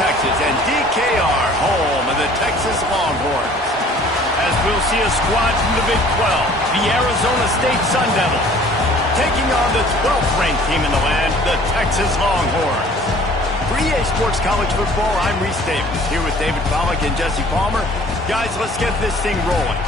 Texas, and DKR, home of the Texas Longhorns. As we'll see a squad from the Big 12, the Arizona State Sun Devils, taking on the 12th ranked team in the land, the Texas Longhorns. For EA Sports College Football, I'm Reese Davis, here with David Pollack and Jesse Palmer. Guys, let's get this thing rolling.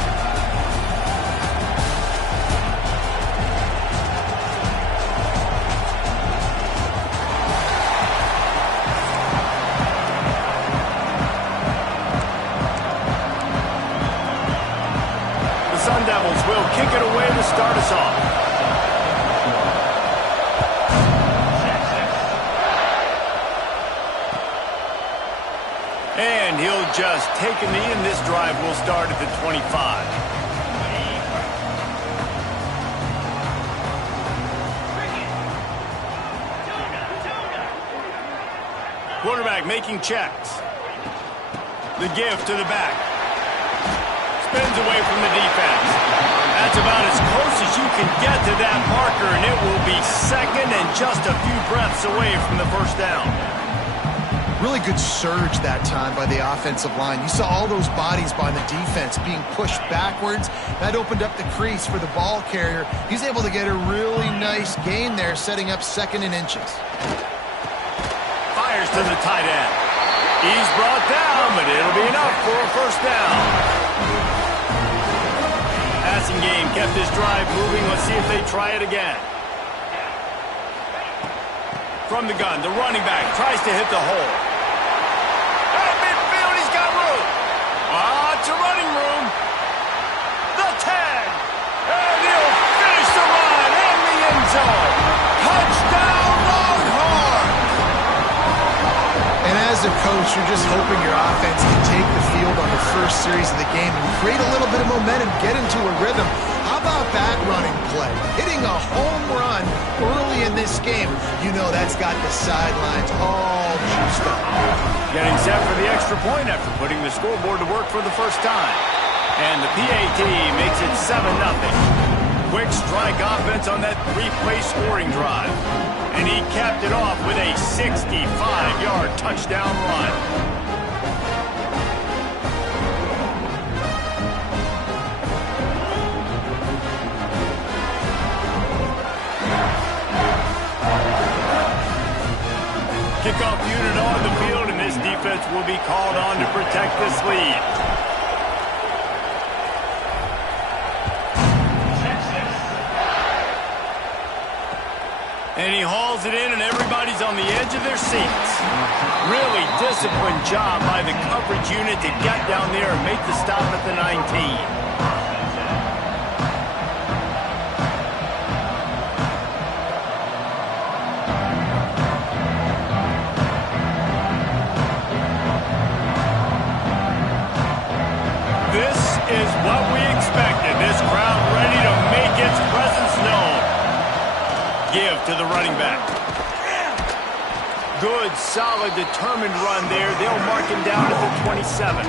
Sun Devils will kick it away to start us off. And he'll just take a knee, and this drive will start at the 25. Quarterback making checks. The give to the back. Spins away from the defense. That's about as close as you can get to that marker, and it will be second and just a few breaths away from the first down. Really good surge that time by the offensive line. You saw all those bodies by the defense being pushed backwards. That opened up the crease for the ball carrier. He's able to get a really nice gain there, setting up second and inches. Fires to the tight end. He's brought down, but it'll be enough for a first down. Passing game kept this drive moving. Let's see if they try it again. From the gun, the running back tries to hit the hole. At midfield, he's got room. It's a running room. The 10. And he'll finish the run in the end zone. Touchdown, Longhorns. And as a coach, you're just hoping your offense can take the field on the first series of the game and create a little bit of momentum, get into a rhythm. How about that running play? Hitting a home run early in this game. You know that's got the sidelines all juiced up. Getting set for the extra point after putting the scoreboard to work for the first time. And the PAT makes it 7-0. Quick strike offense on that three-play scoring drive. And he capped it off with a 65-yard touchdown run. Kickoff unit on the field, and this defense will be called on to protect this lead. And he hauls it in, and everybody's on the edge of their seats. Really disciplined job by the coverage unit to get down there and make the stop at the 19. This is what we expected. This crowd ready to make its presence known. Give to the running back. Good, solid, determined run there. They'll mark him down at the 27.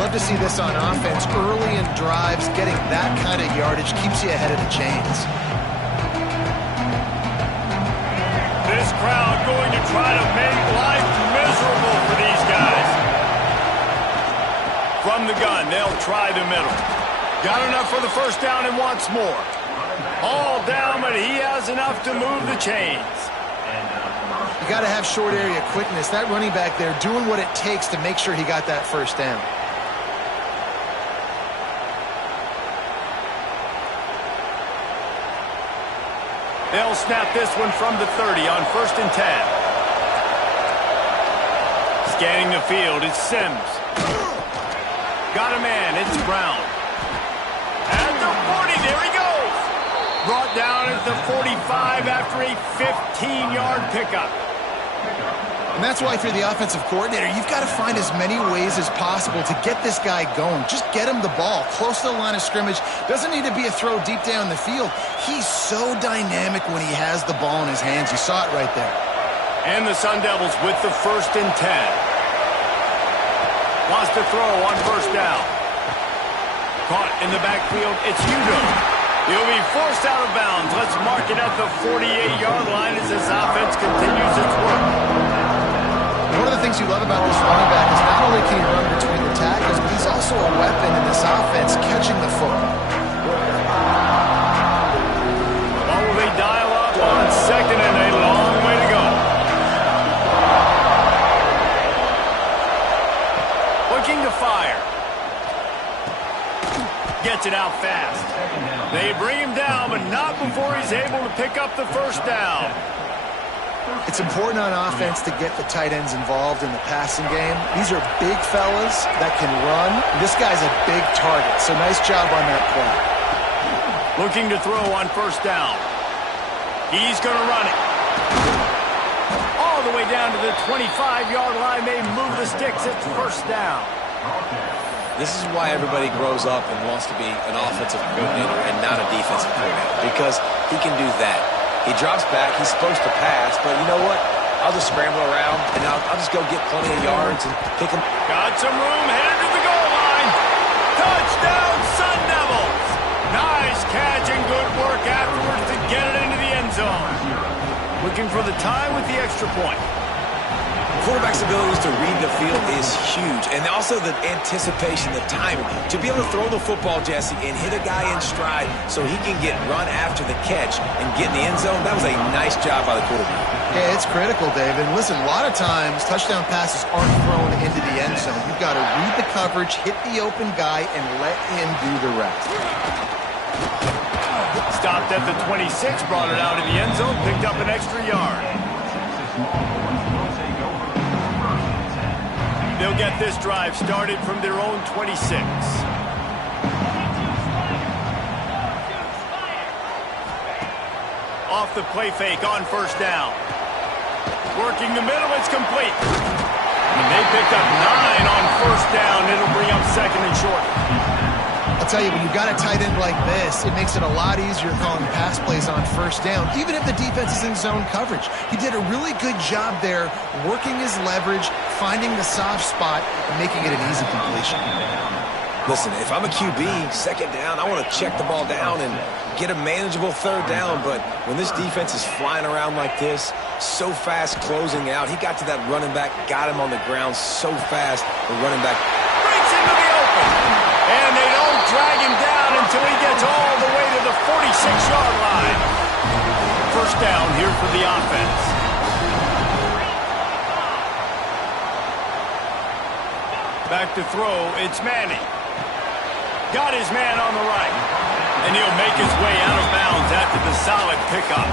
Love to see this on offense. Early in drives, getting that kind of yardage keeps you ahead of the chains. This crowd going to try to make life miserable for these guys. From the gun, they'll try the middle. Got enough for the first down and wants more. All down, but he has enough to move the chains. You got to have short area quickness. That running back there doing what it takes to make sure he got that first down. They'll snap this one from the 30 on 1st and 10. Scanning the field, it's Sims. Got a man, it's Brown. At the 40, there he goes. Brought down at the 45 after a 15-yard pickup. And that's why, if you're the offensive coordinator, you've got to find as many ways as possible to get this guy going. Just get him the ball close to the line of scrimmage. Doesn't need to be a throw deep down the field. He's so dynamic when he has the ball in his hands. You saw it right there. And the Sun Devils with the 1st and 10. Wants to throw on 1st down. Caught in the backfield, it's Udo. He'll be forced out of bounds. Let's mark it at the 48-yard line as this offense continues its work. one of the things you love about this running back is not only can he run between the tackles, but he's also a weapon in this offense catching the football. What will they dial up on second and a long way to go? Looking to fire. Gets it out fast. They bring him down, but not before he's able to pick up the first down. It's important on offense to get the tight ends involved in the passing game. These are big fellas that can run. This guy's a big target, so nice job on that play. Looking to throw on first down. He's going to run it. All the way down to the 25-yard line. They move the sticks at first down. This is why everybody grows up and wants to be an offensive coordinator and not a defensive coordinator, because he can do that. He drops back. He's supposed to pass, but you know what? I'll just scramble around, and I'll just go get plenty of yards and pick him. Got some room, headed to the goal line. Touchdown, Sun Devils. Nice catch and good work afterwards to get it into the end zone. Looking for the tie with the extra point. Quarterback's abilities to read the field is huge, and also the anticipation, the timing. To be able to throw the football, Jesse, and hit a guy in stride so he can get run after the catch and get in the end zone, that was a nice job by the quarterback. Yeah, it's critical, David. Listen, a lot of times touchdown passes aren't thrown into the end zone. You've got to read the coverage, hit the open guy, and let him do the rest. Stopped at the 26, brought it out in the end zone, picked up an extra yard. They'll get this drive started from their own 26. Off the play fake on first down. Working the middle, it's complete. And they picked up 9 on first down. It'll bring up second and short. I'll tell you, when you've got a tight end like this, it makes it a lot easier calling pass plays on first down, even if the defense is in zone coverage. He did a really good job there, working his leverage, finding the soft spot, and making it an easy completion. Listen, if I'm a QB, second down, I want to check the ball down and get a manageable third down, but when this defense is flying around like this, so fast closing out, he got to that running back, got him on the ground so fast, the running back breaks into the open. And they don't drag him down until he gets all the way to the 46-yard line. First down here for the offense. Back to throw, it's Manning. Got his man on the right. And he'll make his way out of bounds after the solid pickup.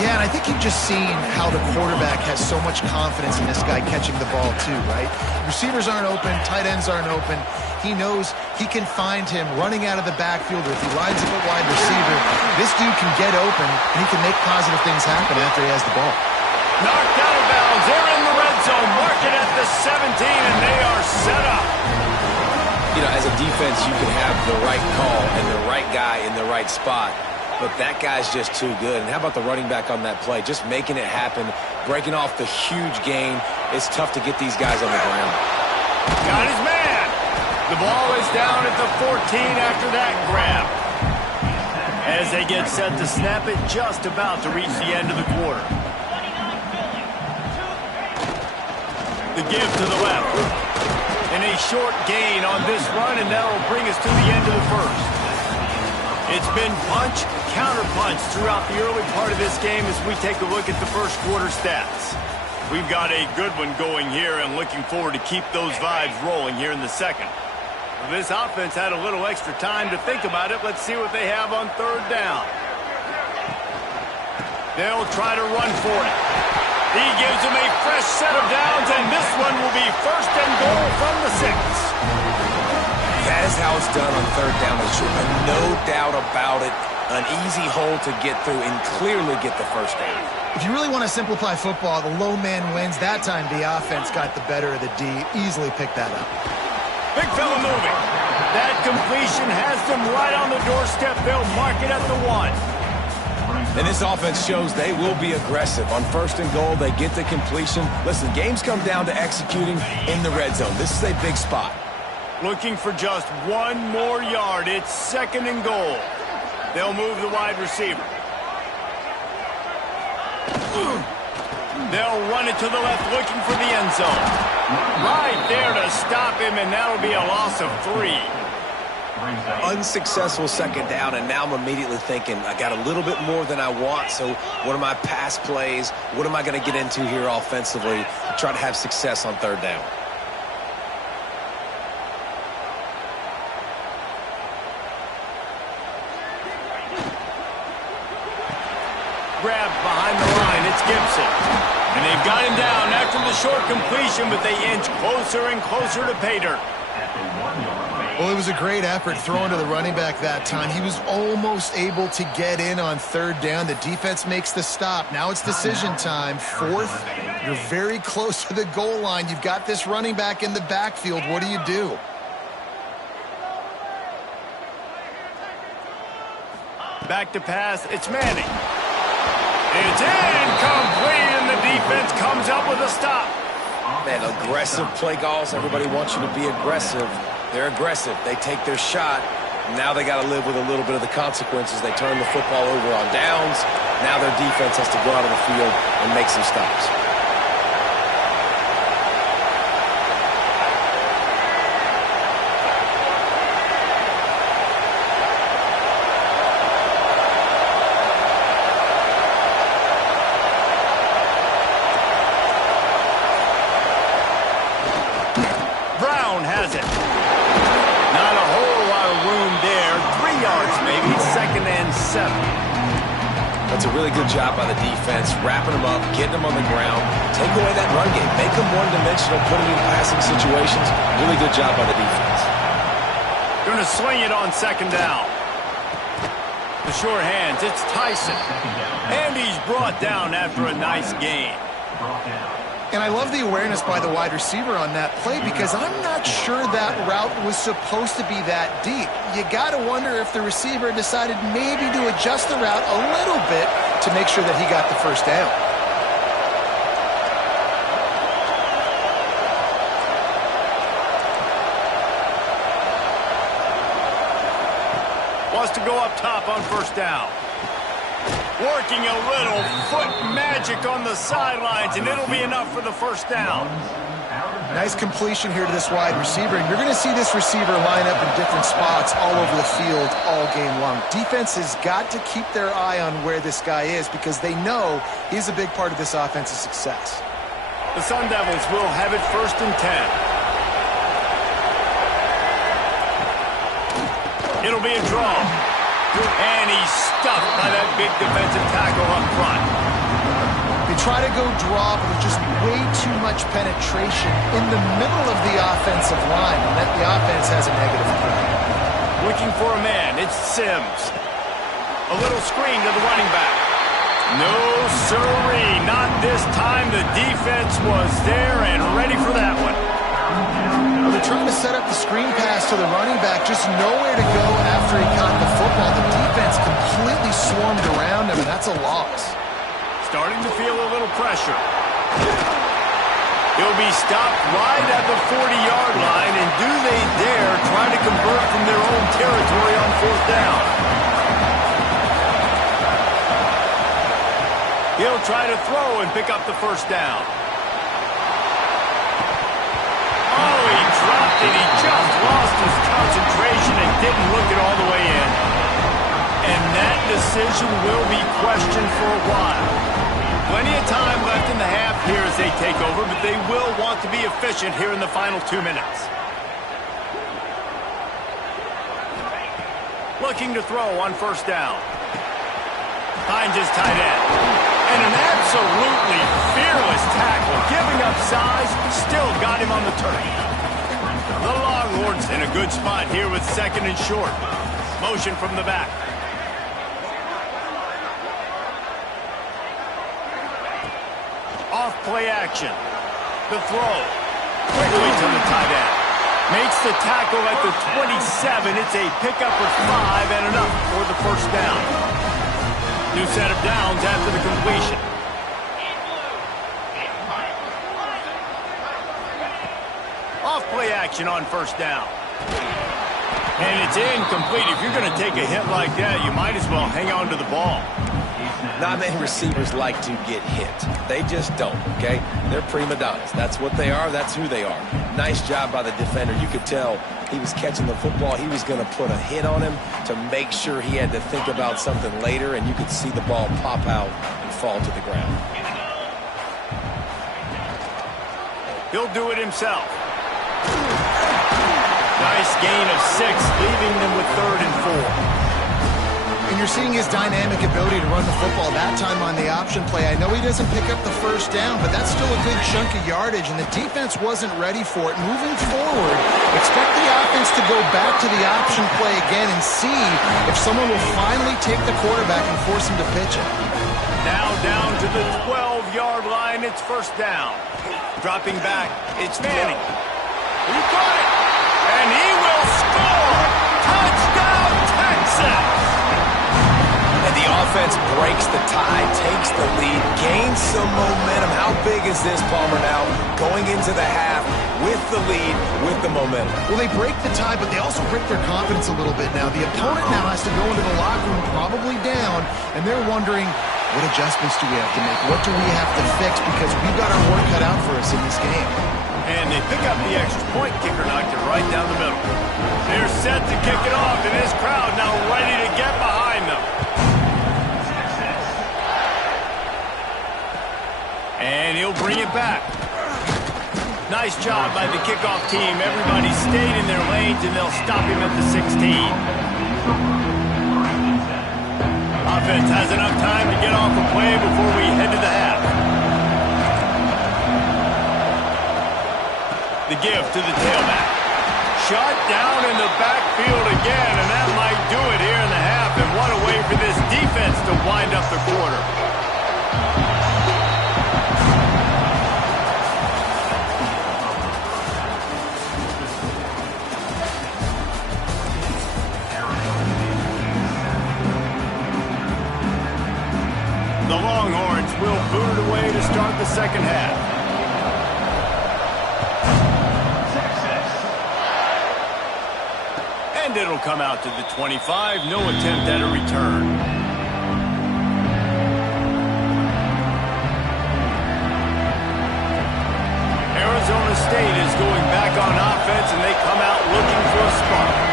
Yeah, and I think you've just seen how the quarterback has so much confidence in this guy catching the ball too, right? Receivers aren't open, tight ends aren't open. He knows he can find him running out of the backfield, or if he lines up a wide receiver, this dude can get open, and he can make positive things happen after he has the ball. Knocked out of bounds. They're in the red zone. Mark it at the 17, and they are set up. You know, as a defense, you can have the right call and the right guy in the right spot, but that guy's just too good. And how about the running back on that play? Just making it happen, breaking off the huge gain. It's tough to get these guys on the ground. Got his man. The ball is down at the 14 after that grab. As they get set to snap it, just about to reach the end of the quarter. The give to the left. And a short gain on this run, and that'll bring us to the end of the first. It's been punch, counter-punch throughout the early part of this game as we take a look at the first quarter stats. We've got a good one going here and looking forward to keep those vibes rolling here in the second. This offense had a little extra time to think about it. Let's see what they have on third down. They'll try to run for it. He gives them a fresh set of downs, and this one will be first and goal from the 6. That is how it's done on third down. No doubt about it. An easy hole to get through and clearly get the first down. If you really want to simplify football, the low man wins. That time the offense got the better of the D. Easily picked that up. Big fella moving. That completion has them right on the doorstep. They'll mark it at the 1. And this offense shows they will be aggressive. On first and goal, they get the completion. Listen, games come down to executing in the red zone. This is a big spot. Looking for just one more yard. It's second and goal. They'll move the wide receiver. They'll run it to the left, looking for the end zone. Right there to stop him, and that'll be a loss of 3. Unsuccessful second down, and now I'm immediately thinking, I got a little bit more than I want, so what are my pass plays? What am I going to get into here offensively to try to have success on third down? Grabbed behind the line, it's Gibson. And they've got him down after the short completion, but they inch closer and closer to pay dirt. Well, it was a great effort throwing to the running back that time. He was almost able to get in on third down. The defense makes the stop. Now it's decision time. 4th, you're very close to the goal line. You've got this running back in the backfield. What do you do? Back to pass, it's Manning. It's incomplete, and the defense comes up with a stop. Man, aggressive play calls. Everybody wants you to be aggressive. They're aggressive. They take their shot. Now they got to live with a little bit of the consequences. They turn the football over on downs. Now their defense has to go out of the field and make some stops. Brown has it. Not a whole lot of room there. 3 yards maybe, 2nd and 7. That's a really good job by the defense, wrapping them up, getting them on the ground. Take away that run game. Make them one-dimensional, put them in passing situations. Really good job by the defense. Going to swing it on 2nd down. The short hands, it's Tyson. And he's brought down after a nice gain. And I love the awareness by the wide receiver on that play because I'm not sure that route was supposed to be that deep. You got to wonder if the receiver decided maybe to adjust the route a little bit to make sure that he got the first down. Wants to go up top on 1st down. Working a little foot magic on the sidelines, and it'll be enough for the 1st down. Nice completion here to this wide receiver, and you're going to see this receiver line up in different spots all over the field all game long. Defense has got to keep their eye on where this guy is because they know he's a big part of this offense's success. The Sun Devils will have it 1st and 10. It'll be a draw. And he's stuffed by that big defensive tackle up front. They try to go draw, but there's just way too much penetration in the middle of the offensive line, and that the offense has a negative play. Looking for a man, it's Sims. A little screen to the running back. No siree, not this time. The defense was there and ready for that one. Well, they're trying to set up the screen pass to the running back, just nowhere to go after he caught the football. The defense completely swarmed around him, and that's a loss. Starting to feel a little pressure. He'll be stopped right at the 40-yard line, and do they dare try to convert from their own territory on 4th down? He'll try to throw and pick up the 1st down. Oh, he dropped it. He just lost his concentration and didn't look it all the way in. And that decision will be questioned for a while. Plenty of time left in the half here as they take over, but they will want to be efficient here in the final 2 minutes. Looking to throw on 1st down. Finds his tight end. And an absolutely fearless tackle, giving up size, still got him on the turf. The Longhorns in a good spot here with 2nd and short. Motion from the back. Off play action. The throw. Quickly to the tight end. Makes the tackle at the 27. It's a pickup of 5 and enough for the 1st down. New set of downs after the completion. Off play action on 1st down. And it's incomplete. If you're going to take a hit like that, you might as well hang on to the ball. Not many receivers like to get hit. They just don't, okay? They're prima donnas. That's what they are. That's who they are. Nice job by the defender. You could tell he was catching the football. He was going to put a hit on him to make sure he had to think about something later, and you could see the ball pop out and fall to the ground. He'll do it himself. Nice gain of 6, leaving them with 3rd and 4. And you're seeing his dynamic ability to run the football that time on the option play. I know he doesn't pick up the first down, but that's still a good chunk of yardage, and the defense wasn't ready for it. Moving forward, expect the offense to go back to the option play again and see if someone will finally take the quarterback and force him to pitch it. Now down to the 12-yard line. It's 1st down. Dropping back, it's Manning. He got it, and he will score. Touchdown, Texas! And the offense breaks the tie, takes the lead, gains some momentum. How big is this, Palmer, now? Going into the half with the lead, with the momentum. Well, they break the tie, but they also break their confidence a little bit now. The opponent now has to go into the locker room probably down, and they're wondering, what adjustments do we have to make? What do we have to fix? Because we've got our work cut out for us in this game. And they pick up the extra point. Kicker knocked it right down the middle. They're set to kick it off, and this crowd now ready to get behind them. And he'll bring it back. Nice job by the kickoff team. Everybody stayed in their lanes, and they'll stop him at the 16. Offense has enough time to get off the play before we head to the half. The give to the tailback. Shot down in the backfield again, and that might do it here in the half. And what a way for this defense to wind up the quarter. The Longhorns will boot it away to start the second half. And it'll come out to the 25. No attempt at a return. Arizona State is going back on offense, and they come out looking for a spark.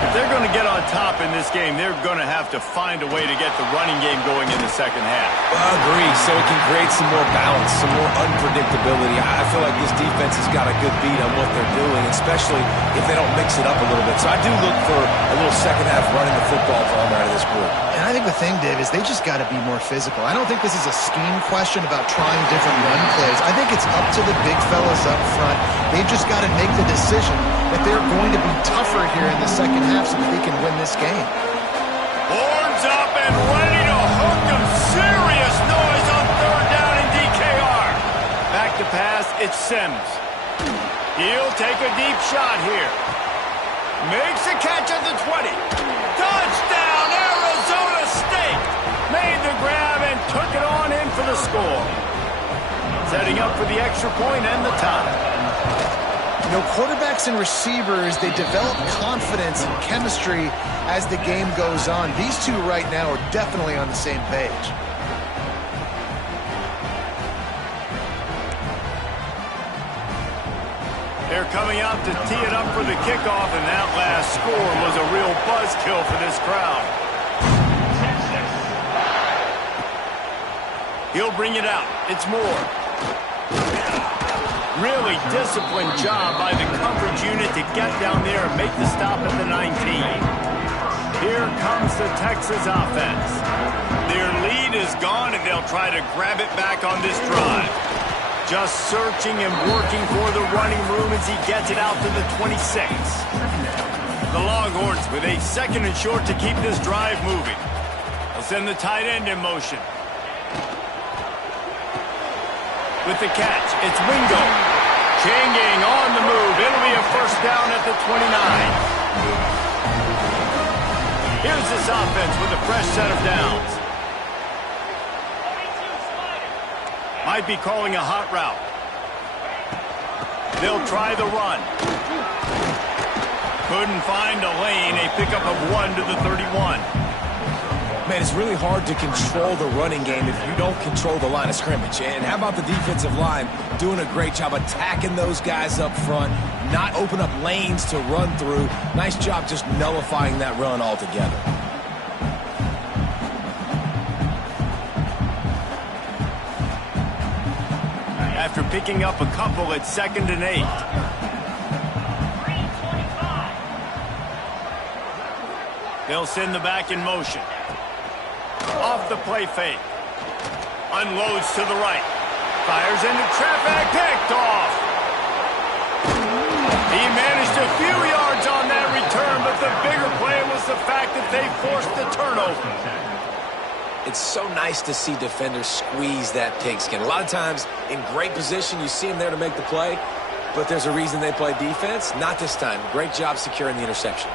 If they're going to get on top in this game, they're going to have to find a way to get the running game going in the second half. I agree, so it can create some more balance, some more unpredictability. I feel like this defense has got a good beat on what they're doing, especially if they don't mix it up a little bit. So I do look for a little second half running the football from out of this group. And I think the thing, Dave, is they just got to be more physical. I don't think this is a scheme question about trying different run plays. I think it's up to the big fellas up front. They've just got to make the decision that they're going to be tougher here in the second half so that they can win this game. Horns up and ready to hook them. Serious noise on 3rd down in DKR. Back to pass, it's Sims. He'll take a deep shot here. Makes a catch at the 20. Touchdown, Arizona State. Made the grab and took it on in for the score. Setting up for the extra point and the tie. You know, quarterbacks and receivers, they develop confidence and chemistry as the game goes on. These two right now are definitely on the same page. They're coming out to tee it up for the kickoff, and that last score was a real buzzkill for this crowd. He'll bring it out. It's Moore. Really disciplined job by the coverage unit to get down there and make the stop at the 19. Here comes the Texas offense. Their lead is gone, and they'll try to grab it back on this drive. Just searching and working for the running room as he gets it out to the 26. The Longhorns with a 2nd and short to keep this drive moving. They'll send the tight end in motion. With the catch, it's Wingo. Changing on the move. It'll be a 1st down at the 29. Here's this offense with a fresh set of downs. Might be calling a hot route. They'll try the run. Couldn't find a lane. A pickup of 1 to the 31. Man, it's really hard to control the running game if you don't control the line of scrimmage. And how about the defensive line doing a great job attacking those guys up front, not open up lanes to run through. Nice job just nullifying that run altogether. After picking up a couple at 2nd and 8. They'll send the back in motion. Off the play fake. Unloads to the right. Fires into traffic. Picked off. He managed a few yards on that return, but the bigger play was the fact that they forced the turnover. It's so nice to see defenders squeeze that pigskin. A lot of times, in great position, you see them there to make the play, but there's a reason they play defense. Not this time. Great job securing the interception.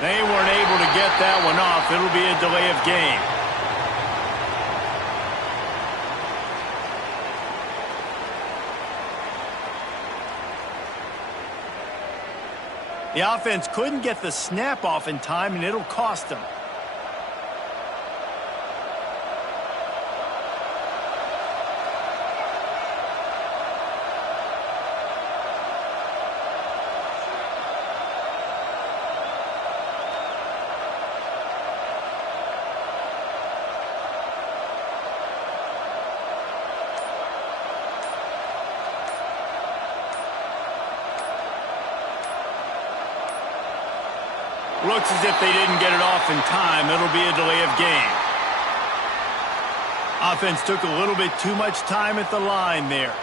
They weren't able to get that one off. It'll be a delay of game. The offense couldn't get the snap off in time, and it'll cost them. Looks as if they didn't get it off in time. It'll be a delay of game. Offense took a little bit too much time at the line there.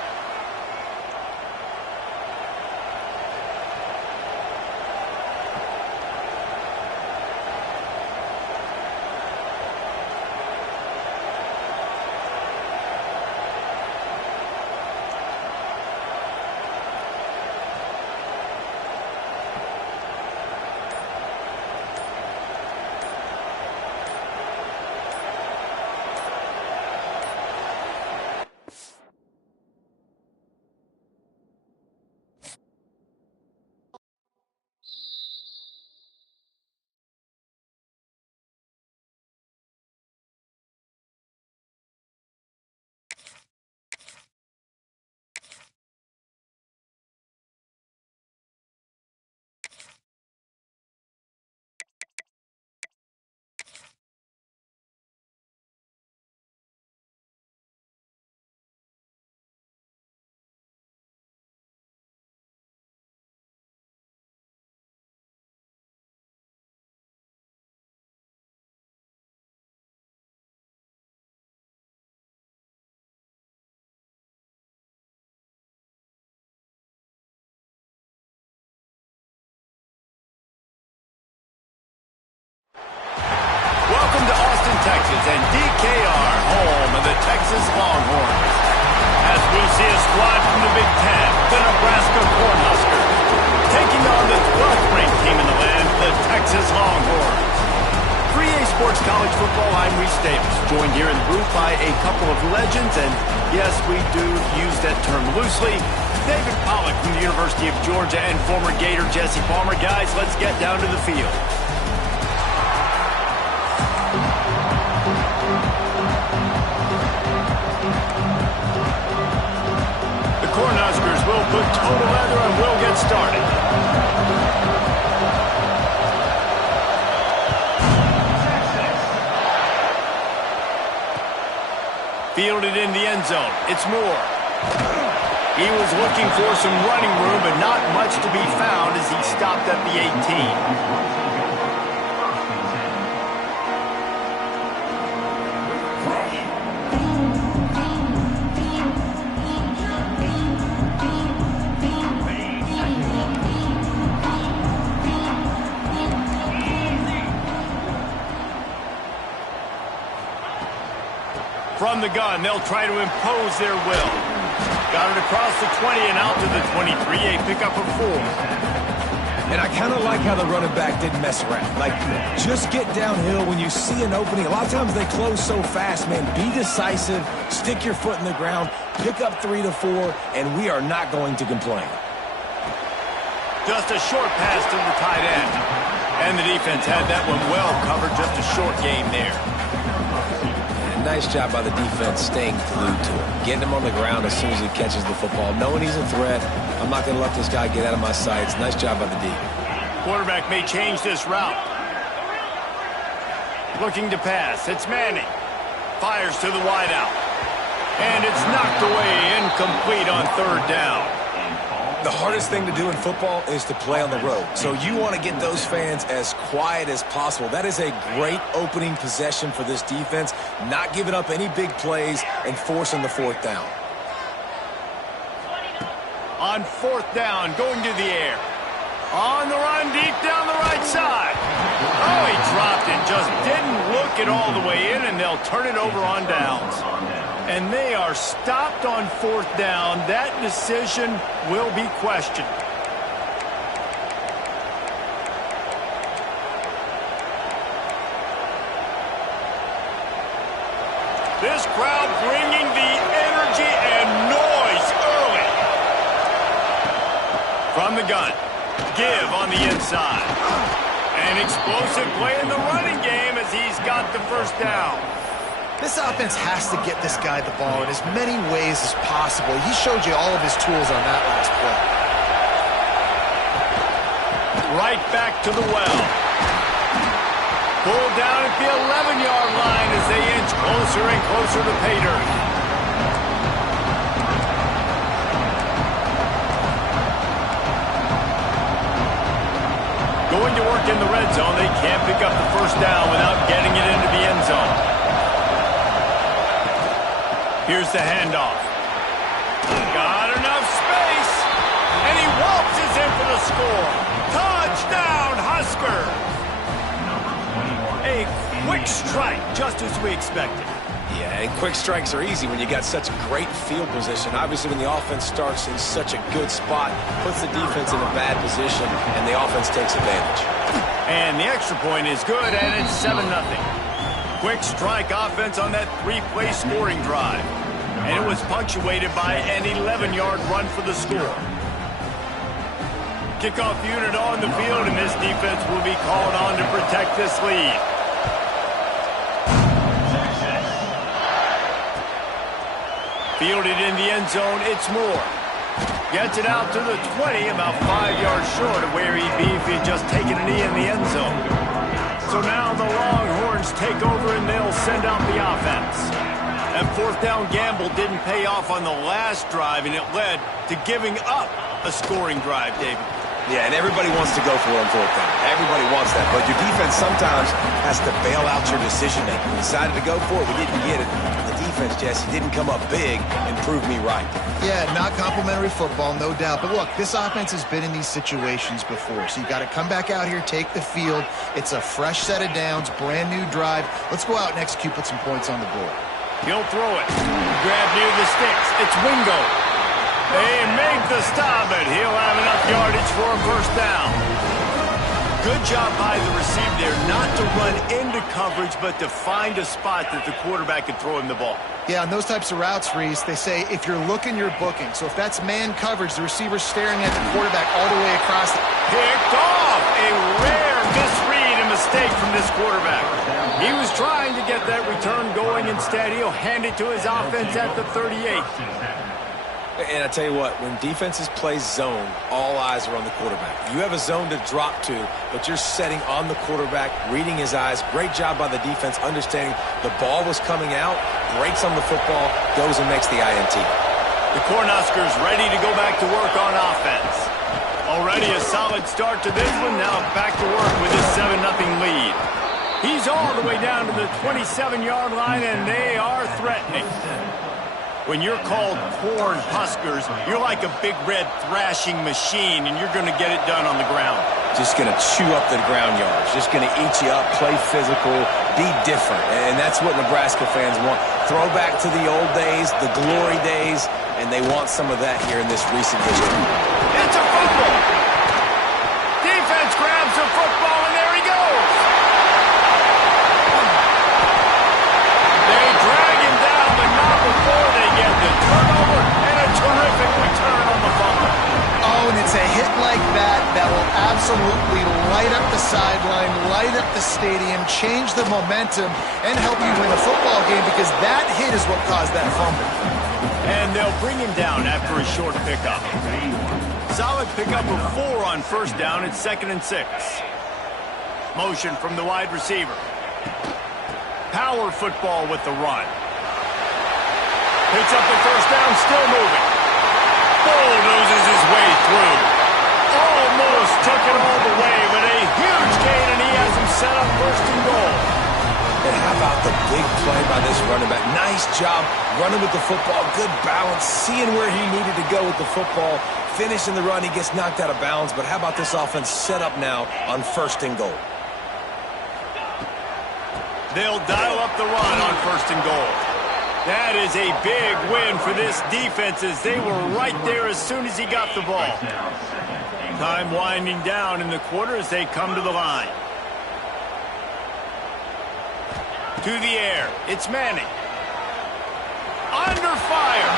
Welcome to Austin, Texas, and DKR, home of the Texas Longhorns. As we'll see a squad from the Big Ten, the Nebraska Cornhuskers, taking on the 12th ranked team in the land, the Texas Longhorns. 3A Sports College Football, I'm Reese Davis, joined here in the booth by a couple of legends, and yes, we do use that term loosely. David Pollack from the University of Georgia and former Gator Jesse Palmer. Guys, let's get down to the field. The Cornhuskers will put total leather and we'll get started. Fielded in the end zone. It's Moore. He was looking for some running room, but not much to be found as he stopped at the 18. From the gun, they'll try to impose their will. Got it across the 20 and out to the 23, a pickup of 4. And I kind of like how the running back didn't mess around. Like, just get downhill when you see an opening. A lot of times they close so fast, man. Be decisive, stick your foot in the ground, pick up 3 to 4, and we are not going to complain. Just a short pass to the tight end. And the defense had that one well covered, just a short game there. And nice job by the defense staying glued to him. Getting him on the ground as soon as he catches the football. Knowing he's a threat, I'm not going to let this guy get out of my sights. Nice job by the D. Quarterback may change this route. Looking to pass. It's Manning. Fires to the wideout. And it's knocked away, incomplete on 3rd down. The hardest thing to do in football is to play on the road. So you want to get those fans as quiet as possible. That is a great opening possession for this defense. Not giving up any big plays and forcing the 4th down. On 4th down, going to the air. On the run, deep down the right side. Oh, he dropped it. Just didn't look it all the way in, and they'll turn it over on downs. And they are stopped on 4th down. That decision will be questioned. This crowd bringing the energy and noise early. From the gun, give on the inside. An explosive play in the running game as he's got the 1st down. This offense has to get this guy the ball in as many ways as possible. He showed you all of his tools on that last play. Right back to the well. Pulled down at the 11-yard line as they inch closer and closer to pay dirt. Going to work in the red zone. They can't pick up the 1st down without getting it into the end zone. Here's the handoff. Got enough space. And he waltzes in for the score. Touchdown, Huskers. A quick strike, just as we expected. Yeah, and quick strikes are easy when you got such great field position. Obviously, when the offense starts in such a good spot, puts the defense in a bad position, and the offense takes advantage. And the extra point is good, and it's 7-0. Quick strike offense on that 3-play scoring drive. And it was punctuated by an 11-yard run for the score. Kickoff unit on the field, and this defense will be called on to protect this lead. Fielded in the end zone, it's Moore. Gets it out to the 20, about 5 yards short of where he'd be if he'd just taken a knee in the end zone. So now the Longhorns take over and they'll send out the offense. That 4th down gamble didn't pay off on the last drive, and it led to giving up a scoring drive, David. Yeah, and everybody wants to go for it on 4th down. Everybody wants that, but your defense sometimes has to bail out your decision-making. We decided to go for it. We didn't get it. The defense, Jesse, didn't come up big and prove me right. Yeah, not complimentary football, no doubt. But look, this offense has been in these situations before, so you got to come back out here, take the field. It's a fresh set of downs, brand new drive. Let's go out and execute, put some points on the board. He'll throw it. Grab near the sticks. It's Wingo. They make the stop, but he'll have enough yardage for a 1st down. Good job by the receiver there not to run into coverage, but to find a spot that the quarterback can throw him the ball. Yeah, on those types of routes, Reese, they say if you're looking, you're booking. So if that's man coverage, the receiver's staring at the quarterback all the way across. Picked off. A rare misread and mistake from this quarterback. He was trying to get that return going. Instead, he'll hand it to his offense at the 38. And I tell you what, when defenses play zone, all eyes are on the quarterback. You have a zone to drop to, but you're setting on the quarterback, reading his eyes. Great job by the defense, understanding the ball was coming out, breaks on the football, goes and makes the INT. The Cornhuskers ready to go back to work on offense. Already a solid start to this one, now back to work with his 7-0 lead. He's all the way down to the 27-yard line, and they are threatening. When you're called Corn Huskers, you're like a big red thrashing machine, and you're going to get it done on the ground. Just going to chew up the ground yards. Just going to eat you up, play physical, be different. And that's what Nebraska fans want. Throwback to the old days, the glory days, and they want some of that here in this recent history. It's a fumble. Defense grabs the football, and there he goes. They drag him down, but not before they get the turnover and a terrific return on the fumble. Oh, and it's a hit like that that will absolutely light up the sideline, light up the stadium, change the momentum, and help you win a football game, because that hit is what caused that fumble. And they'll bring him down after a short pickup. Solid pickup of 4 on first down. It's 2nd and 6. Motion from the wide receiver. Power football with the run. Picks up the first down, still moving. Bulldozes his way through. Almost took it all the way, but a huge gain, and he has him set up 1st and goal. And how about the big play by this running back? Nice job running with the football, good balance, seeing where he needed to go with the football, finishing the run. He gets knocked out of bounds, but how about this offense set up now on 1st and goal? They'll dial up the run on 1st and goal. That is a big win for this defense, as they were right there as soon as he got the ball. Time winding down in the quarter as they come to the line. To the air, it's Manning. Under fire.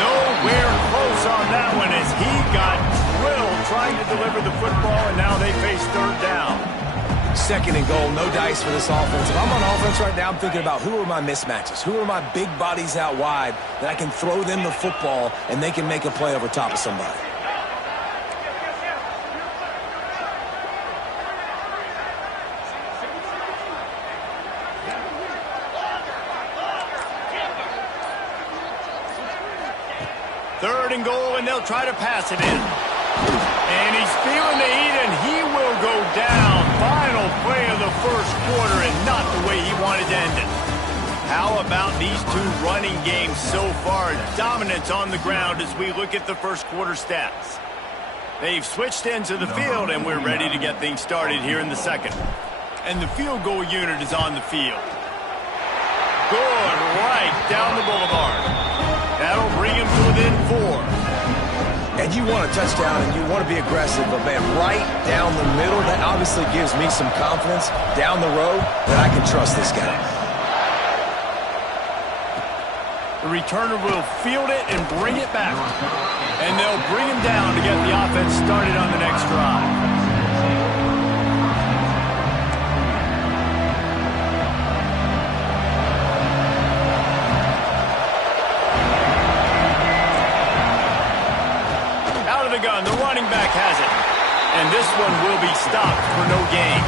Nowhere close on that one, as he got drilled trying to deliver the football, and now they face 3rd down. 2nd and goal, no dice for this offense. If I'm on offense right now, I'm thinking about who are my mismatches? Who are my big bodies out wide that I can throw them the football and they can make a play over top of somebody? Third and goal, and they'll try to pass it in. And he's feeling the heat, and he will go down. Final play of the 1st quarter, and not the way he wanted to end it. How about these two running games so far? Dominance on the ground as we look at the 1st quarter stats. They've switched into the field, and we're ready to get things started here in the 2nd. And the field goal unit is on the field. Good, right down the boulevard. That'll bring him to within 4. And you want a touchdown and you want to be aggressive, but man, right down the middle, that obviously gives me some confidence down the road that I can trust this guy. The returner will field it and bring it back. And they'll bring him down to get the offense started on the next drive. Gun. The running back has it. And this one will be stopped for no gain.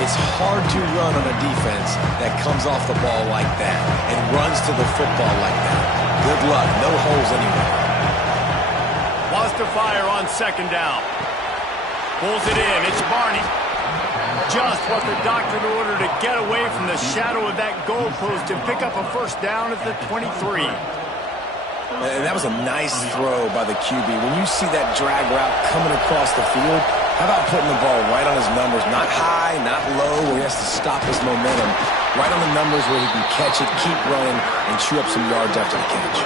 It's hard to run on a defense that comes off the ball like that and runs to the football like that. Good luck. No holes anywhere. Wants to fire on 2nd down. Pulls it in. It's Barney. Just what the doctor ordered to get away from the shadow of that goalpost and pick up a 1st down at the 23. And that was a nice throw by the QB. When you see that drag route coming across the field, how about putting the ball right on his numbers? Not high, not low, where he has to stop his momentum. Right on the numbers where he can catch it, keep running, and chew up some yards after the catch.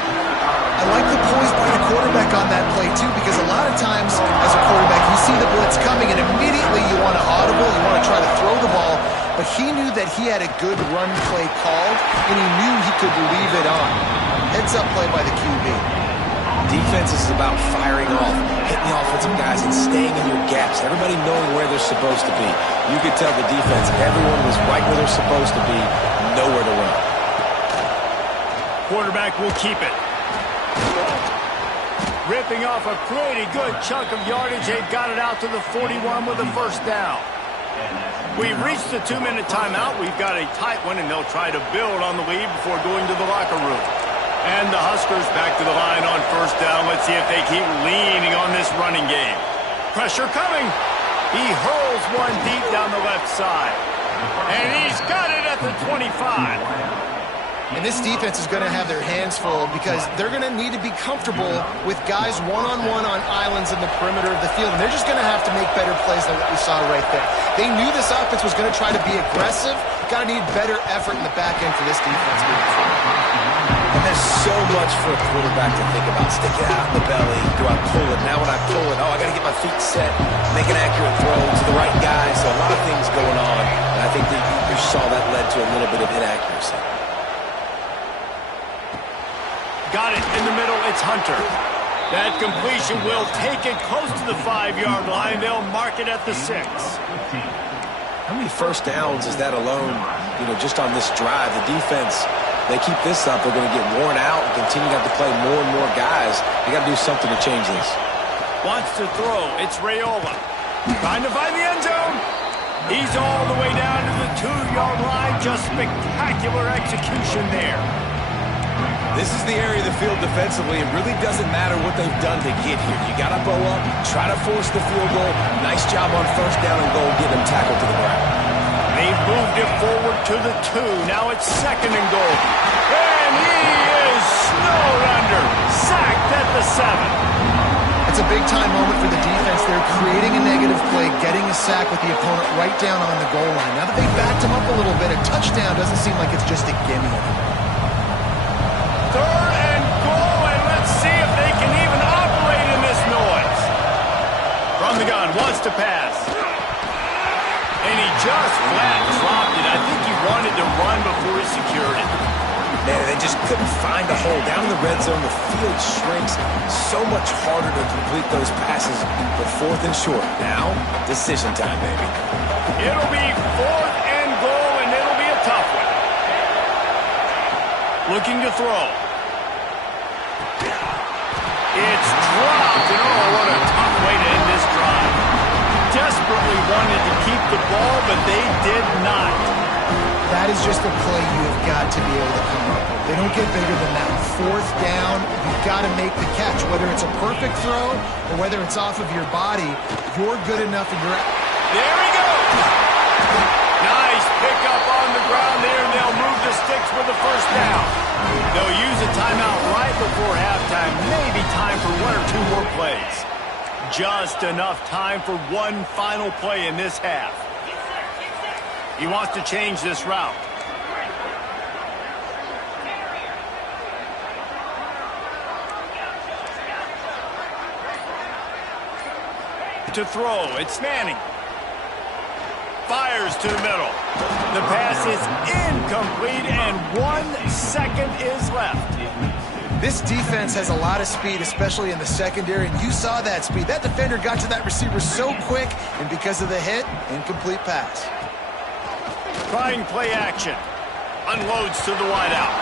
I like the poise by the quarterback on that play, too, because a lot of times, as a quarterback, you see the blitz coming, and immediately you want to audible, you want to try to throw the ball, but he knew that he had a good run play called, and he knew he could leave it on. Heads-up play by the QB. Defense is about firing off, hitting the offensive guys, and staying in your gaps. Everybody knowing where they're supposed to be. You could tell the defense, everyone was right where they're supposed to be, nowhere to run. Quarterback will keep it. Ripping off a pretty good chunk of yardage. They've got it out to the 41 with a 1st down. We've reached the 2-minute timeout. We've got a tight one, and they'll try to build on the lead before going to the locker room. And the Huskers back to the line on 1st down. Let's see if they keep leaning on this running game. Pressure coming. He hurls one deep down the left side. And he's got it at the 25. And this defense is going to have their hands full because they're going to need to be comfortable with guys one-on-one on islands in the perimeter of the field. And they're just going to have to make better plays than what we saw right there. They knew this offense was going to try to be aggressive. Got to need better effort in the back end for this defense moving forward. And there's so much for a quarterback to think about. Stick it out in the belly. Do I pull it? Now when I pull it, I got to get my feet set, make an accurate throw to the right guy. So a lot of things going on. And I think that you saw that led to a little bit of inaccuracy. Got it in the middle. It's Hunter. That completion will take it close to the 5-yard line. They'll mark it at the 6. How many first downs is that alone, just on this drive? The defense, they keep this up, they're going to get worn out and continue to have to play more and more guys. They got to do something to change this. Wants to throw. It's Raiola. Trying to find the end zone. He's all the way down to the 2-yard line. Just spectacular execution there. This is the area of the field defensively. It really doesn't matter what they've done to get here. You got to bow up, try to force the field goal. Nice job on first down and goal, getting them tackled to the ground. They've moved it forward to the 2. Now it's 2nd and goal. And he is snowed under. Sacked at the 7. It's a big-time moment for the defense. They're creating a negative play, getting a sack with the opponent right down on the goal line. Now that they've backed him up a little bit, a touchdown doesn't seem like it's just a gimme anymore. 3rd and goal, and let's see if they can even operate in this noise. From the gun, wants to pass. And he just flat dropped it. I think he wanted to run before he secured it. Man, they just couldn't find a hole. Down in the red zone, the field shrinks. So much harder to complete those passes, but 4th and short. Now, decision time, baby. It'll be 4th and goal, and it'll be a tough one. Looking to throw. It's dropped, and oh, what a tough way to end this drive. Desperately wanted to keep the ball, but they did not. That is just a play you have got to be able to come up with. They don't get bigger than that. 4th down, you've got to make the catch. Whether it's a perfect throw or whether it's off of your body, you're good enough and you're... There he goes! Nice pickup on the ground there, and they'll move the sticks with the first down. They'll use a timeout right before halftime. Maybe time for 1 or 2 more plays. Just enough time for one final play in this half. He wants to change this route. To throw, it's Manning. Fires to the middle. The pass is incomplete, and 1 second is left. This defense has a lot of speed, especially in the secondary, and you saw that speed. That defender got to that receiver so quick, and because of the hit, incomplete pass. Trying play action. Unloads to the wideout.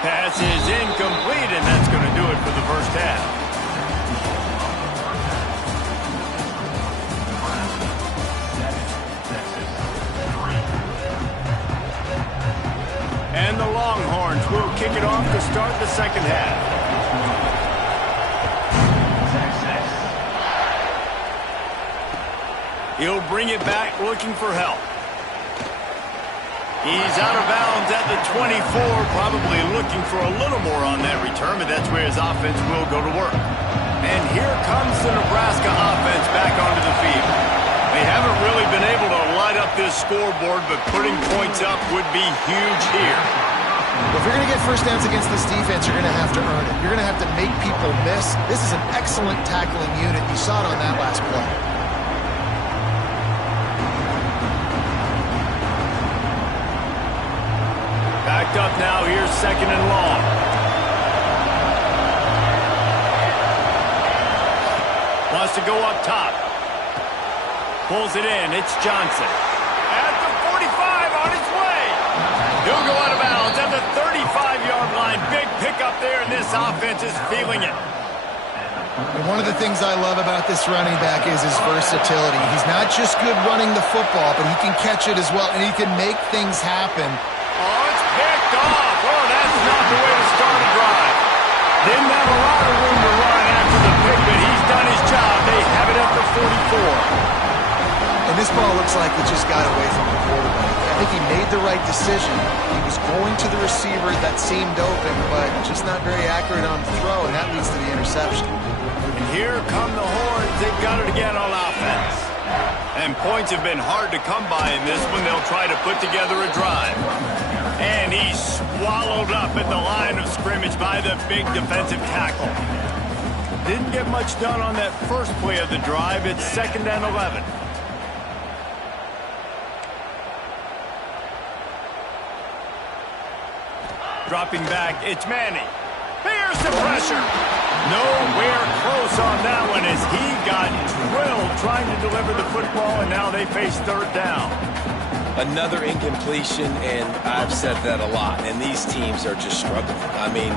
Pass is incomplete, and that's going to do it for the first half. And the Longhorns will kick it off to start the second half. He'll bring it back looking for help. He's out of bounds at the 24, probably looking for a little more on that return, but that's where his offense will go to work. And here comes the Nebraska offense back onto the field. They haven't really been able to light up this scoreboard, but putting points up would be huge here. Well, if you're going to get first downs against this defense, you're going to have to earn it. You're going to have to make people miss. This is an excellent tackling unit. You saw it on that last play. Backed up now, here's 2nd and long. Wants to go up top. Pulls it in, it's Johnson. At the 45, on its way. He'll go out of bounds at the 35-yard line. Big pickup there, and this offense is feeling it. And one of the things I love about this running back is his versatility. He's not just good running the football, but he can catch it as well, and he can make things happen. Oh, it's picked off. Oh, that's not the way to start a drive. Didn't have a lot of room to run after the pick, but he's done his job. They have it at the 44. And And this ball looks like it just got away from the quarterback. I think he made the right decision. He was going to the receiver that seemed open, but just not very accurate on the throw, and that leads to the interception. And here come the Horns. They've got it again on offense. And points have been hard to come by in this one. They'll try to put together a drive. And he's swallowed up at the line of scrimmage by the big defensive tackle. Didn't get much done on that first play of the drive. It's 2nd and 11. Dropping back, it's Manning. Here's the pressure. Nowhere close on that one as he got drilled trying to deliver the football, and now they face 3rd down. Another incompletion, and I've said that a lot, and these teams are just struggling. I mean,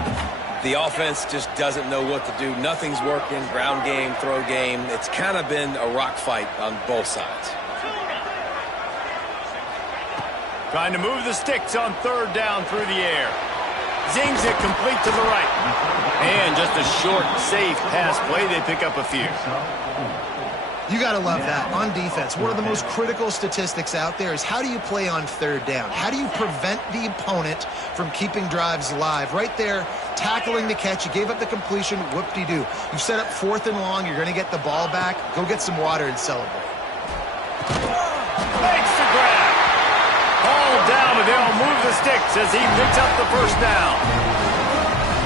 the offense just doesn't know what to do. Nothing's working, ground game, throw game. It's kind of been a rock fight on both sides. Trying to move the sticks on 3rd down through the air. Zings it complete to the right. And just a short, safe pass play. They pick up a few. You got to love that. On defense, one of the most critical statistics out there is how do you play on 3rd down? How do you prevent the opponent from keeping drives alive? Right there, tackling the catch. You gave up the completion. Whoop-de-doo. You've set up 4th and long. You're going to get the ball back. Go get some water and celebrate. Makes the grab. All down, but they'll move the sticks as he picks up the 1st down.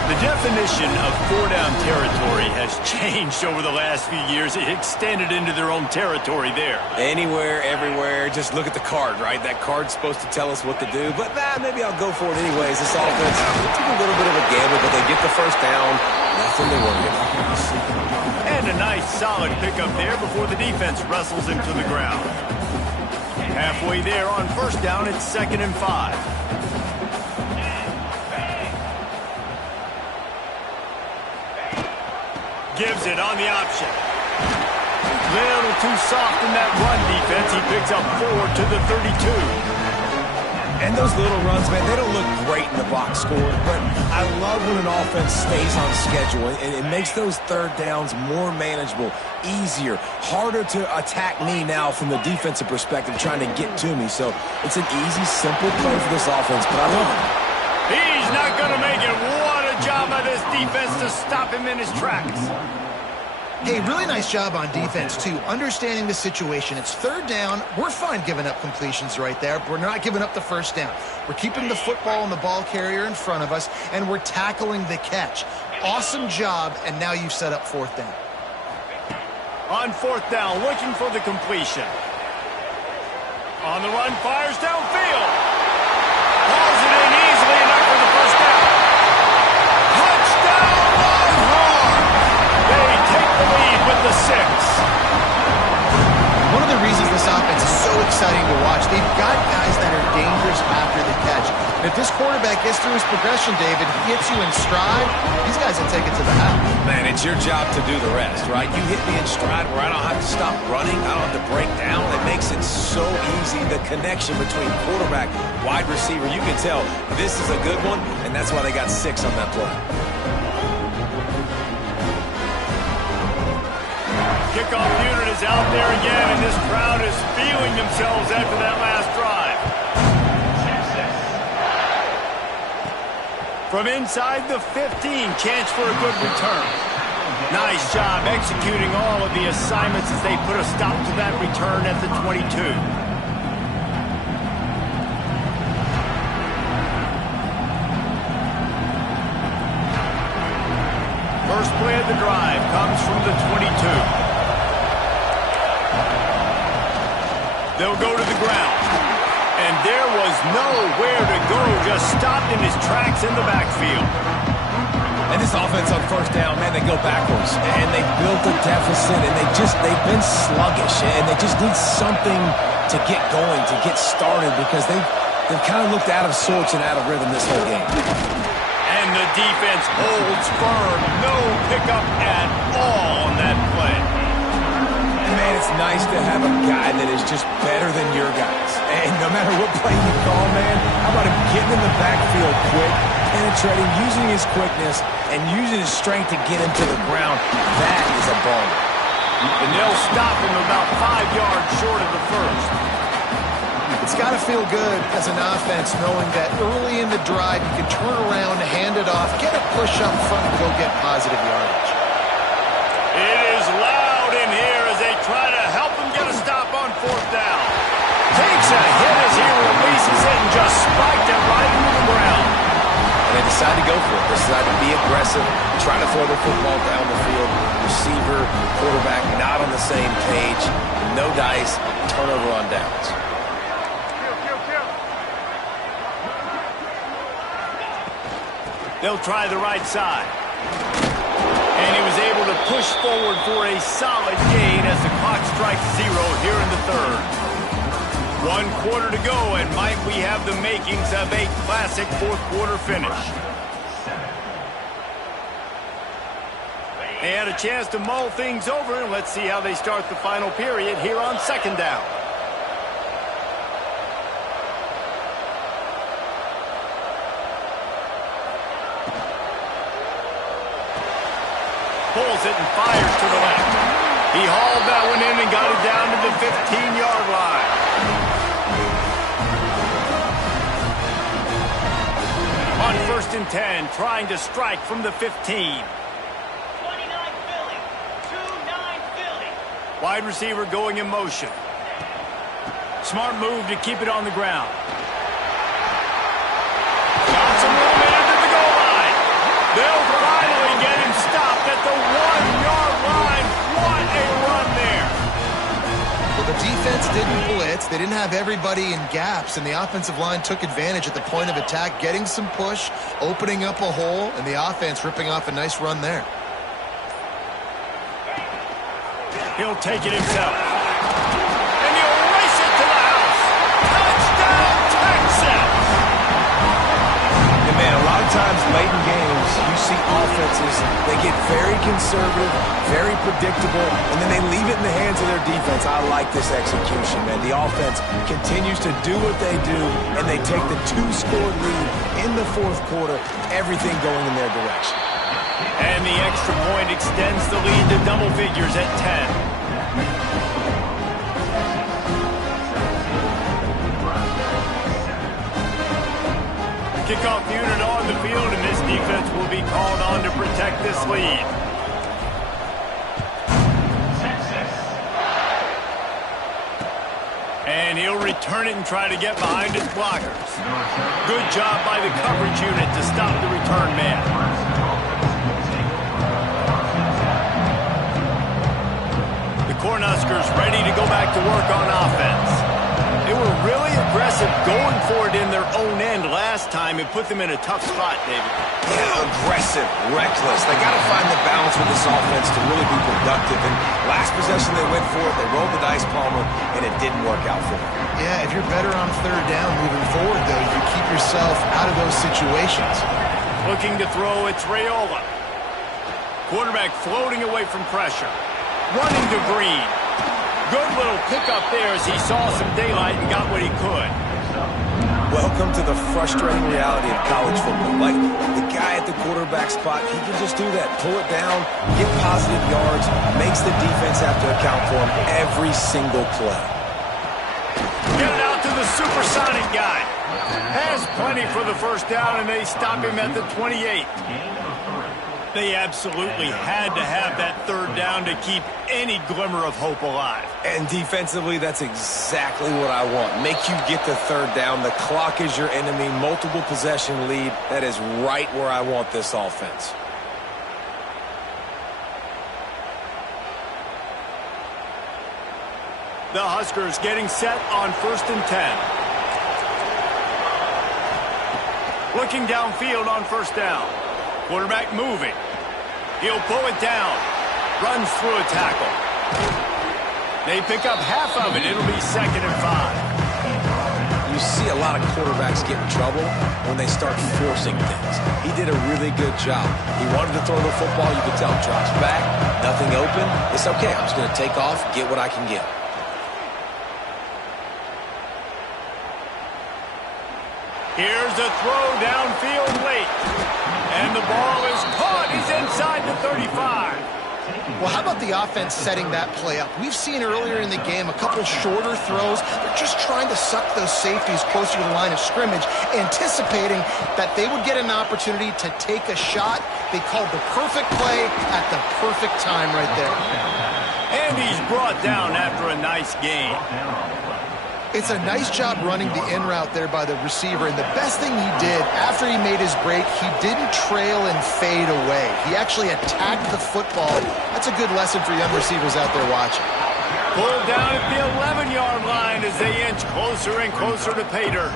The definition of 4-down territory has changed over the last few years. It extended into their own territory there. Anywhere, everywhere, just look at the card, right? That card's supposed to tell us what to do, but maybe I'll go for it anyways. This offense took a little bit of a gamble, but they get the 1st down. Nothing to worry about. And a nice, solid pickup there before the defense wrestles him to the ground. Halfway there on 1st down, it's 2nd and 5. Gives it on the option. Little too soft in that run defense. He picks up 4 to the 32. And those little runs, man, they don't look great in the box score, but I love when an offense stays on schedule, and it makes those 3rd downs more manageable, easier, harder to attack me now from the defensive perspective trying to get to me. So it's an easy, simple play for this offense, but I love it. He's not going to make it. What a job by this defense to stop him in his tracks. Hey, really nice job on defense, too. Understanding the situation. It's 3rd down. We're fine giving up completions right there, but we're not giving up the 1st down. We're keeping the football and the ball carrier in front of us, and we're tackling the catch. Awesome job, and now you've set up 4th down. On 4th down, looking for the completion. On the run, fires downfield. Hauls it in easily enough for the 1st down. Touchdown, Longhorns! They take the lead with the 6. One of the reasons this offense is so exciting to watch, they've got guys that are dangerous after the catch. And if this quarterback gets through his progression, David, he hits you in stride, these guys will take it to the house. Man, it's your job to do the rest, right? You hit me in stride where I don't have to stop running. I don't have to break down. It makes it so easy. The connection between quarterback, wide receiver, you can tell this is a good one, and that's why they got 6 on that play. Kickoff unit is out there again, and this crowd is feeling themselves after that last drive. From inside the 15, chance for a good return. Nice job executing all of the assignments as they put a stop to that return at the 22. First play of the drive comes from the 22. They'll go to the ground. And there was nowhere to go, just stopped in his tracks in the backfield. And this offense on 1st down, man, they go backwards. And they built a deficit, and they've been sluggish. And they just need something to get going, to get started, because they've kind of looked out of sorts and out of rhythm this whole game. And the defense holds firm. No pickup at all on that play. Man, it's nice to have a guy that is just better than your guys. And no matter what play you call, man, how about him getting in the backfield quick, penetrating, using his quickness, and using his strength to get him to the ground? That is a baller. and they'll stop him about 5 yards short of the first. It's got to feel good as an offense knowing that early in the drive you can turn around, hand it off, get a push up front, and go get positive yardage. It is loud in here as they try to help him get a stop on 4th down. Takes a hit as he releases it and just spiked it right into the ground. And they decide to go for it. They decide to be aggressive, try to throw the football down the field. Receiver, quarterback not on the same page. No dice, turnover on downs. They'll try the right side. And he was able to push forward for a solid gain as the clock strikes 0 here in the 3rd. 1 quarter to go, and might we have the makings of a classic 4th quarter finish. They had a chance to mull things over, and let's see how they start the final period here on 2nd down. Pulls it and fires to the left. He hauled that one in and got it down to the 15-yard line. On 1st and 10, trying to strike from the 15. 29 Philly. 2-9 Philly. Wide receiver going in motion. Smart move to keep it on the ground. Johnson moving into the goal line. They'll finally get him stopped at the 1-yard line. What a run there. Well, the defense didn't blitz. They didn't have everybody in gaps, and the offensive line took advantage at the point of attack, getting some push, opening up a hole, and the offense ripping off a nice run there. He'll take it himself. And he'll race it to the house. Touchdown, Texans! And man, a lot of times late in games, you see offenses, they get very conservative, very predictable, and then they leave it in the hands of their defense. I like this execution, man. The offense continues to do what they do, and they take the 2-score lead in the 4th quarter, everything going in their direction. And the extra point extends the lead to double figures at 10. Kickoff unit on the field, and this defense will be called on to protect this lead. And he'll return it and try to get behind his blockers. Good job by the coverage unit to stop the return man. The Cornhuskers ready to go back to work on offense. They were really aggressive going for it in their own end last time and put them in a tough spot, David. Yeah, aggressive, reckless. They got to find the balance with this offense to really be productive. And last possession they went for it, they rolled the dice, Palmer, and it didn't work out for them. Yeah, if you're better on 3rd down moving forward, though, you keep yourself out of those situations. Looking to throw, it's Raiola. Quarterback floating away from pressure. Running to Green. Good little pickup there as he saw some daylight and got what he could. Welcome to the frustrating reality of college football. Like, the guy at the quarterback spot, he can just do that. Pull it down, get positive yards, makes the defense have to account for him every single play. Get it out to the supersonic guy. Has plenty for the 1st down, and they stop him at the 28. They absolutely had to have that 3rd down to keep any glimmer of hope alive. And defensively, that's exactly what I want. Make you get the 3rd down. The clock is your enemy. Multiple possession lead. That is right where I want this offense. The Huskers getting set on 1st and 10. Looking downfield on 1st down. Quarterback moving. He'll pull it down. Runs through a tackle. They pick up half of it. It'll be 2nd and 5. You see a lot of quarterbacks get in trouble when they start forcing things. He did a really good job. He wanted to throw the football. You could tell. Drops back. Nothing open. It's okay. I'm just going to take off, get what I can get. Here's a throw downfield late. And the ball is caught. He's inside the 35. Well, how about the offense setting that play up? We've seen earlier in the game a couple shorter throws. They're just trying to suck those safeties closer to the line of scrimmage, anticipating that they would get an opportunity to take a shot. They called the perfect play at the perfect time right there. And he's brought down after a nice gain. It's a nice job running the in route there by the receiver, and the best thing he did after he made his break, he didn't trail and fade away. He actually attacked the football. That's a good lesson for young receivers out there watching. Pulled down at the 11-yard line as they inch closer and closer to pay dirt.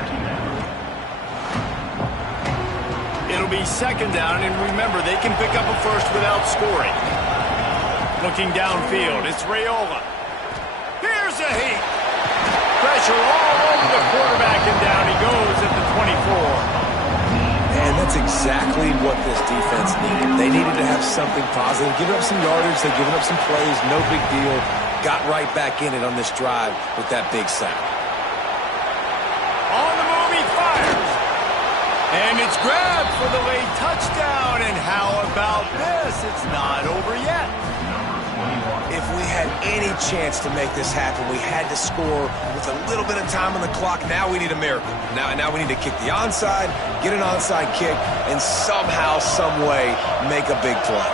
It'll be second down, and remember, they can pick up a first without scoring. Looking downfield, it's Raiola. Here's a heat. Pressure all over the quarterback, and down he goes at the 24. And that's exactly what this defense needed. They needed to have something positive. Giving up some yardage, they've given up some plays, no big deal. Got right back in it on this drive with that big sack. On the move, he fires. And it's grabbed for the late touchdown. And how about this? It's not over yet. If we had any chance to make this happen, we had to score with a little bit of time on the clock. Now we need a miracle. Now we need to kick the onside, get an onside kick, and somehow, some way, make a big play.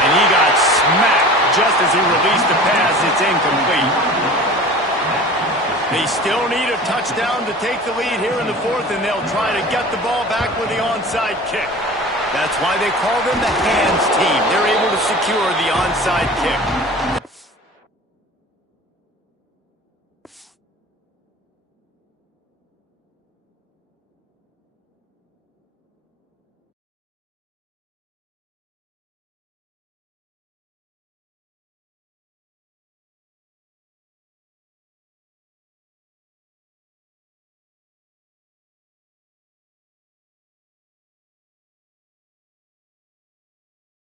And he got smacked just as he released the pass. It's incomplete. They still need a touchdown to take the lead here in the fourth, and they'll try to get the ball back with the onside kick. That's why they call them the hands team. They're able to secure the onside kick.